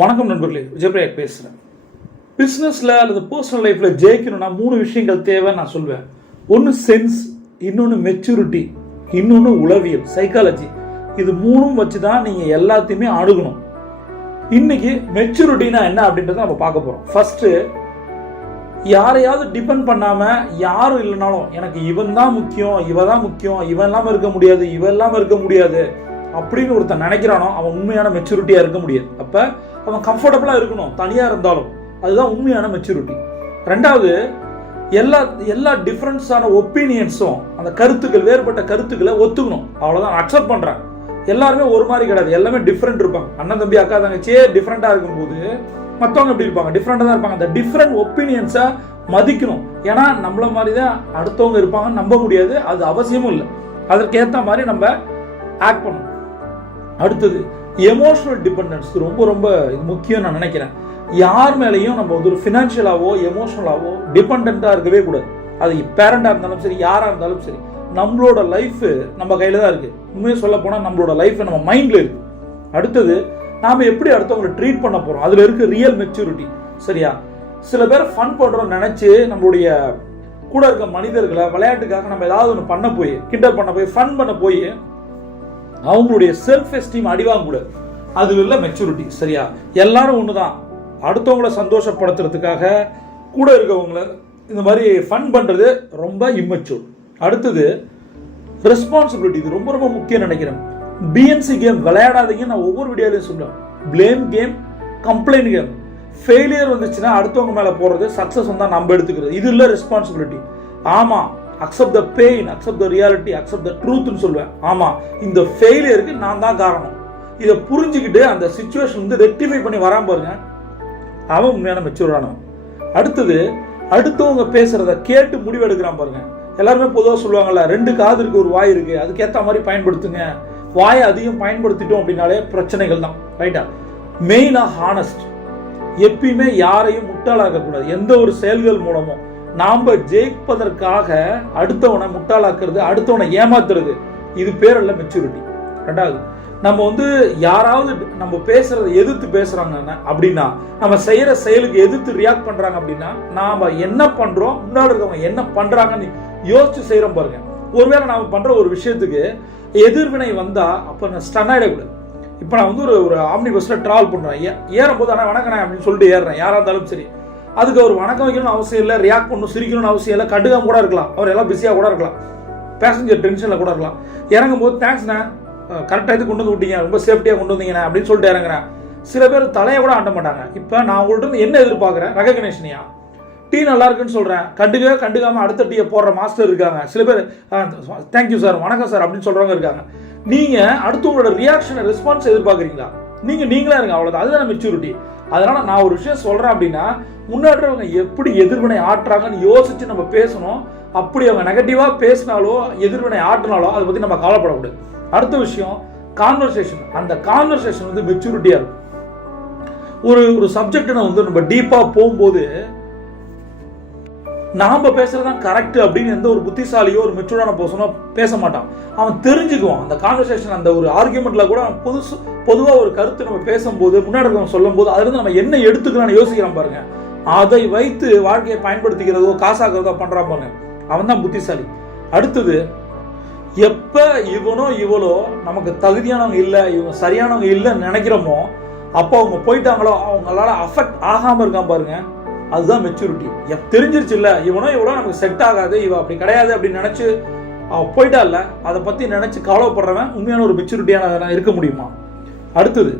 வணக்கம் நண்பர்களே, விஜயபிரயாக் பேசுகிறேன். பிஸ்னஸில் அல்லது பர்சனல் லைஃப்பில் ஜெயிக்கணும்னா 3 விஷயங்கள் தேவை நான் சொல்வேன். ஒன்று சென்ஸ், இன்னொன்று மெச்சூரிட்டி, இன்னொன்று உளவியல் சைக்காலஜி. இது 3 வச்சு தான் நீங்கள் எல்லாத்தையுமே அணுகணும். இன்னைக்கு மெச்சூரிட்டினா என்ன அப்படின்றத நம்ம பார்க்க போகிறோம். ஃபர்ஸ்ட்டு, யாரையாவது டிபெண்ட் பண்ணாமல் யாரும் இல்லைனாலும் எனக்கு இவன் தான் முக்கியம், இவ தான் முக்கியம், இவன் இல்லாமல் இருக்க முடியாது, இவன் இல்லாமல் இருக்க முடியாது அப்படின்னு ஒருத்தன் நினைக்கிறானோ அவன் உண்மையான மெச்சூரிட்டியாக இருக்க முடியாது. அப்போ அவன் கம்ஃபர்டபுளாக இருக்கணும் தனியாக இருந்தாலும். அதுதான் உண்மையான மெச்சூரிட்டி. ரெண்டாவது, எல்லா டிஃப்ரெண்ட்ஸான ஒப்பீனியன்ஸும், அந்த கருத்துக்கள், வேறுபட்ட கருத்துக்களை ஒத்துக்கணும். அவ்வளோதான், அக்செப்ட் பண்ணுறேன். எல்லாருமே ஒரு மாதிரி கிடையாது, எல்லாமே டிஃப்ரெண்ட் இருப்பாங்க. அண்ணன் தம்பி அக்கா தங்கச்சியே டிஃப்ரெண்ட்டாக இருக்கும்போது மற்றவங்க எப்படி இருப்பாங்க? டிஃப்ரெண்ட்டாக தான் இருப்பாங்க. அந்த டிஃப்ரெண்ட் ஒப்பீனியன்ஸை மதிக்கணும். ஏன்னா நம்மள மாதிரி தான் அடுத்தவங்க இருப்பாங்கன்னு நம்ப முடியாது, அது அவசியமும் இல்லை. அதற்கேற்ற மாதிரி நம்ம ஆக்ட் பண்ணணும். அடுத்தது, எமோஷனல் டிபெண்டன்ஸ் ரொம்ப ரொம்ப முக்கியம் நான் நினைக்கிறேன். யார் மேலேயும் நம்ம ஒரு ஃபினான்ஷியலாவோ எமோஷனலாவோ டிபெண்டாக இருக்கவே கூடாது. அது பேரண்டாக இருந்தாலும் சரி, யாராக இருந்தாலும் சரி. நம்மளோட லைஃப் நம்ம கையில் தான் இருக்குது. உண்மையை சொல்ல போனால் நம்மளோட லைஃப் நம்ம மைண்டில் இருக்குது. அடுத்தது, நாம் எப்படி அடுத்தவங்களை ட்ரீட் பண்ண போகிறோம், அதில் இருக்க ரியல் மெச்சூரிட்டி. சரியா? சில பேர் ஃபன் பண்ணுறோம்னு நினச்சி நம்மளுடைய கூட இருக்க மனிதர்களை விளையாட்டுக்காக நம்ம ஏதாவது ஒன்று பண்ண போய், கிண்டல் பண்ண போய், ஃபன் பண்ண போய் அவங்களுடைய செல்ஃப் எஸ்டீம் அடிவாங்க கூடாது. அது இல்லை மெச்சூரிட்டி. சரியா? எல்லாரும் ஒன்று தான். அடுத்தவங்களை சந்தோஷப்படுத்துறதுக்காக கூட இருக்கவங்களை இந்த மாதிரி ஃபன் பண்ணுறது ரொம்ப இம்மெச்சூர். அடுத்தது, ரெஸ்பான்சிபிலிட்டி. இது ரொம்ப ரொம்ப முக்கியம் நினைக்கிறேன். பிஎன்சி கேம் விளையாடாதீங்க. நான் ஒவ்வொரு வீடியோலையும் சொல்லுவேன். Blame game, complaint game. Failure வந்துச்சுன்னா அடுத்தவங்க மேலே போடுறது, சக்ஸஸ் வந்தால் நம்ம எடுத்துக்கிறது. இது இல்லை ரெஸ்பான்சிபிலிட்டி. ஆமாம், accept the pain, accept the reality, accept the ட்ரூத்னு சொல்லுவேன். ஆமாம், இந்த ஃபெயிலியருக்கு நான் தான் காரணம். இதை புரிஞ்சுக்கிட்டு அந்த சிச்சுவேஷன் வந்து ரெக்டிஃபை பண்ணி வராம பாருங்க, அவன் உண்மையான மெச்சூரானவன். அடுத்தது, அடுத்தவங்க பேசுறத கேட்டு முடிவு எடுக்கிறான் பாருங்க. எல்லாருமே பொதுவாக சொல்லுவாங்கல்ல, 2 காது இருக்கு, ஒரு வாய் இருக்கு, அதுக்கேற்ற மாதிரி பயன்படுத்துங்க. வாயை அதிகம் பயன்படுத்திட்டோம் அப்படின்னாலே பிரச்சனைகள் தான். ரைட்டா? மெயினா ஹானஸ்ட். எப்பயுமே யாரையும் முட்டாளாக்க கூடாது. எந்த ஒரு செயல்கள் மூலமும் நாம ஜெயிப்பதற்காக அடுத்தவனை முட்டாளாக்குறது, அடுத்தவனை ஏமாத்துறது, இது பேர் அல்ல மெச்சூரிட்டி. ரெண்டாவது, நம்ம வந்து யாராவது நம்ம பேசுறதை எதிர்த்து பேசுறாங்க அப்படின்னா, நம்ம செய்யற செயலுக்கு எதிர்த்து ரியாக்ட் பண்றாங்க அப்படின்னா, நாம என்ன பண்றோம், முன்னாடி இருக்கவங்க என்ன பண்றாங்கன்னு யோசிச்சு செய்யறோம் பாருங்க. ஒருவேளை நாம பண்ற ஒரு விஷயத்துக்கு எதிர்வினை வந்தா அப்ப நான் ஸ்டன் ஆயிடக்கூடாது. இப்ப நான் வந்து ஒரு ஆம்னி பஸ்ல டிராவல் பண்றேன். ஏறும் போது ஆனா வணக்கண்ணே அப்படின்னு சொல்லிட்டு ஏறுறேன். யாரா இருந்தாலும் சரி, அதுக்கு அவர் வணக்கம் வைக்கணும்னு அவசியம் இல்லை, ரியாக்ட் பண்ணணும், சிரிக்கணும்னு அவசியம் இல்லை, கண்டுக்காம கூட இருக்கலாம். அவர் எல்லாம் பிஸியாக கூட இருக்கலாம், பேசஞ்சர் டென்ஷனில் கூட இருக்கலாம். இறங்கும் போது தேங்க்ஸ்ண்ணே, கரெக்டாக இது கொண்டு வந்து விட்டீங்க, ரொம்ப சேஃப்டியாக கொண்டு வந்தீங்கண்ணே அப்படின்னு சொல்லிட்டு இறங்குறேன். சில பேர் தலையை கூட ஆட்ட மாட்டாங்க. இப்போ நான் உங்கள்கிட்ட இருந்து என்ன எதிர்பார்க்குறேன்? ரெகக்னேஷனியா? டீ நல்லா இருக்குன்னு சொல்கிறேன், கண்டுக்காமல் அடுத்த டீயை போடுற மாஸ்டர் இருக்காங்க. சில பேர் தேங்க்யூ சார், வணக்கம் சார் அப்படின்னு சொல்கிறவங்க இருக்காங்க. நீங்கள் அடுத்தவங்களோட ரியாக்ஷனை, ரெஸ்பான்ஸ் எதிர்பார்க்குறீங்களா? நீங்களா இருங்க, அவ்வளோதான். அதுதான் மெச்சூரிட்டி. அதனால நான் ஒரு விஷயம் சொல்றேன் அப்படின்னா, முன்னாடி எப்படி எதிர்வினை ஆட்டுறாங்கன்னு யோசிச்சு நம்ம பேசணும். அப்படி அவங்க நெகட்டிவா பேசினாலோ எதிர்வினை ஆட்டினாலோ அதை பத்தி நம்ம கவலைப்படக்கூடாது. அடுத்த விஷயம், கான்வர்சேஷன். அந்த கான்வர்சேஷன் வந்து மெச்சூரிட்டியா இருக்கும். ஒரு சப்ஜெக்ட் வந்து நம்ம டீப்பா போகும்போது நாம பேசுறதுதான் கரெக்ட் அப்படின்னு எந்த ஒரு புத்திசாலியோ ஒரு மெச்சூரான பர்சனோ பேச மாட்டான். அவன் தெரிஞ்சுக்குவான். அந்த கான்வர்சேஷன், அந்த ஒரு ஆர்குமெண்ட்ல கூட பொதுவா ஒரு கருத்து நம்ம பேசும்போது, முன்னாடி இருக்கவங்க சொல்லும் போது அதுல இருந்து நம்ம என்ன எடுத்துக்கலாம்னு யோசிக்கிறான் பாருங்க. அதை வைத்து வாழ்க்கையை பயன்படுத்திக்கிறதோ காசாக்குறதோ பண்றான் பாருங்க, அவன் தான் புத்திசாலி. அடுத்தது, எப்ப இவனோ இவளோ நமக்கு தகுதியானவங்க இல்லை, இவங்க சரியானவங்க இல்லைன்னு நினைக்கிறோமோ அப்போ அவங்க போயிட்டாங்களோ, அவங்களால அஃபெக்ட் ஆகாம இருக்கான் பாருங்க, அதுதான் மெச்சூரிட்டி. தெரிஞ்சிருச்சு இல்ல, இவனோ இவ்வளோ நமக்கு செட் ஆகாது, இவ அப்படி கிடையாது அப்படின்னு நினைச்சு அவன் போயிட்டா இல்ல, அதை பத்தி நினைச்சு கவலைப்படுறவன் உண்மையான ஒரு மெச்சூரிட்டியான இருக்க முடியுமா? அடுத்தது,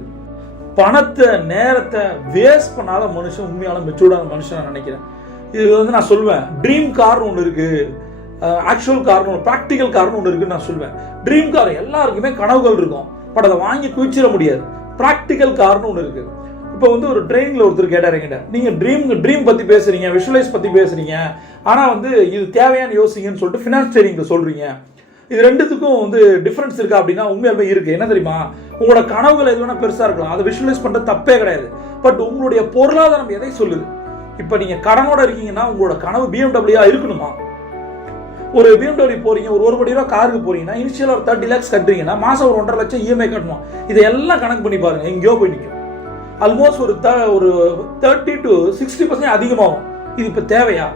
பணத்தை, நேரத்தை வேஸ்ட் பண்ணாத மனுஷன் உண்மையான மெச்சூர்டான மனுஷன் நான் நினைக்கிறேன். இது வந்து நான் சொல்லுவேன், ட்ரீம் கார்னு ஒன்று இருக்கு, ஆக்சுவல் கார்னு, ப்ராக்டிக்கல் கார்னு ஒன்று இருக்குன்னு நான் சொல்லுவேன். ட்ரீம் கார் எல்லாருக்குமே கனவுகள் இருக்கும், பட் அதை வாங்கி குவிச்சிட முடியாது. ப்ராக்டிக்கல் கார்னு ஒன்று இருக்கு. இப்போ வந்து ஒரு ட்ரெயினில் ஒருத்தர் கேட்டாருங்கிட்ட, நீங்கள் ட்ரீம் பற்றி பேசுகிறீங்க, விஷுவலைஸ் பற்றி பேசுகிறீங்க, ஆனால் வந்து இது தேவையான யோசிங்கன்னு சொல்லிட்டு ஃபினான்ஸ் ட்ரெயினிங்கில் சொல்கிறீங்க. இது ரெண்டுத்துக்கும் வந்து டிஃப்ரென்ஸ் இருக்கா அப்படின்னா உண்மையாலுமே இருக்குது. என்ன தெரியுமா? உங்களோட கனவுகள் எது வேணால் பெருசாக இருக்கலாம், அதை விஷுவலைஸ் பண்ணுறது தப்பே கிடையாது. பட் உங்களுடைய பொருளாதாரம் எதை சொல்லுது? இப்போ நீங்கள் கடனோட இருக்கீங்கன்னா உங்களோட கனவு BMW இருக்கணுமா? ஒரு BMW போறீங்க, ஒரு 1 கோடி ரூபா காருக்கு போறீங்கன்னா இனிஷியலாக ஒரு 30 lakhs கட்டுறீங்கன்னா மாதம் ஒரு 1.5 லட்சம் EMI கட்டணும். இதையெல்லாம் கணக்கு பண்ணி பாருங்க, எங்கேயோ போய் நிற்கும். ஆல்மோஸ்ட் ஒரு 30 to 60% அதிகமாகும். இது இப்போ தேவையா?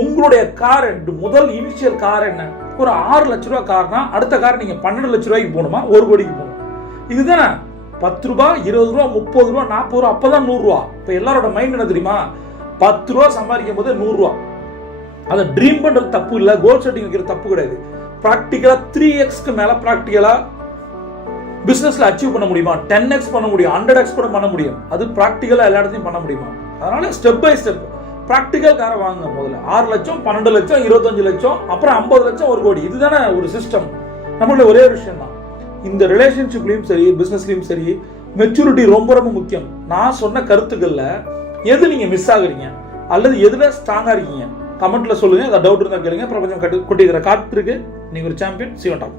உங்களுடைய கார் முதல் இனிஷியல் கார் என்ன? ஒரு 6 லட்ச ரூபா கார்னா அடுத்த கார் நீங்க 12 லட்ச ரூபாய்க்கு போகணுமா, 1 கோடிக்கு போகணும்? இதுதானே 10 ரூபாய், 20 ரூபா, 30 ரூபா, 40 ரூபா, அப்பதான் 100 ரூபா. இப்போ எல்லாரோட மைண்ட் என்ன தெரியுமா? 10 ரூபா சம்பாதிக்கும் போது 100 ரூபா. அதை ட்ரீம் பண்றது தப்பு இல்லை, கோல் செட்டிங் வைக்கிறது தப்பு கிடையாது. ப்ராக்டிக்கலா 3x மேல ப்ராக்டிக்கலா பிசினஸ்ல அச்சீவ் பண்ண முடியுமா? 10x பண்ண முடியும், 100x கூட பண்ண முடியும். அது ப்ராக்டிக்கலா எல்லா இடத்தையும் பண்ண முடியுமா? அதனால ஸ்டெப் பை ஸ்டெப் ப்ராக்டிக்கல் காரை வாங்க. முதல்ல 6 லட்சம், 12 லட்சம், 25 லட்சம், அப்புறம் 50 லட்சம், 1 கோடி. இதுதானே ஒரு சிஸ்டம். நம்மளுடைய ஒரே விஷயம் தான். இந்த ரிலேஷன்ஷிப்லயும் சரி, பிசினஸ்லயும் சரி, மெச்சூரிட்டி ரொம்ப ரொம்ப முக்கியம். நான் சொன்ன கருத்துக்கள்ல எது நீங்க மிஸ் ஆகுறீங்க அல்லது எதுல ஸ்ட்ராங்கா இருக்கீங்க கமெண்ட்ல சொல்லுங்க. ஏதாவது டவுட் இருந்தா கேளுங்க. பிரபஞ்சம் கொட்டிக்கிற காத்திருக்கு. நீங்க ஒரு சாம்பியன். சிவன் டாப்.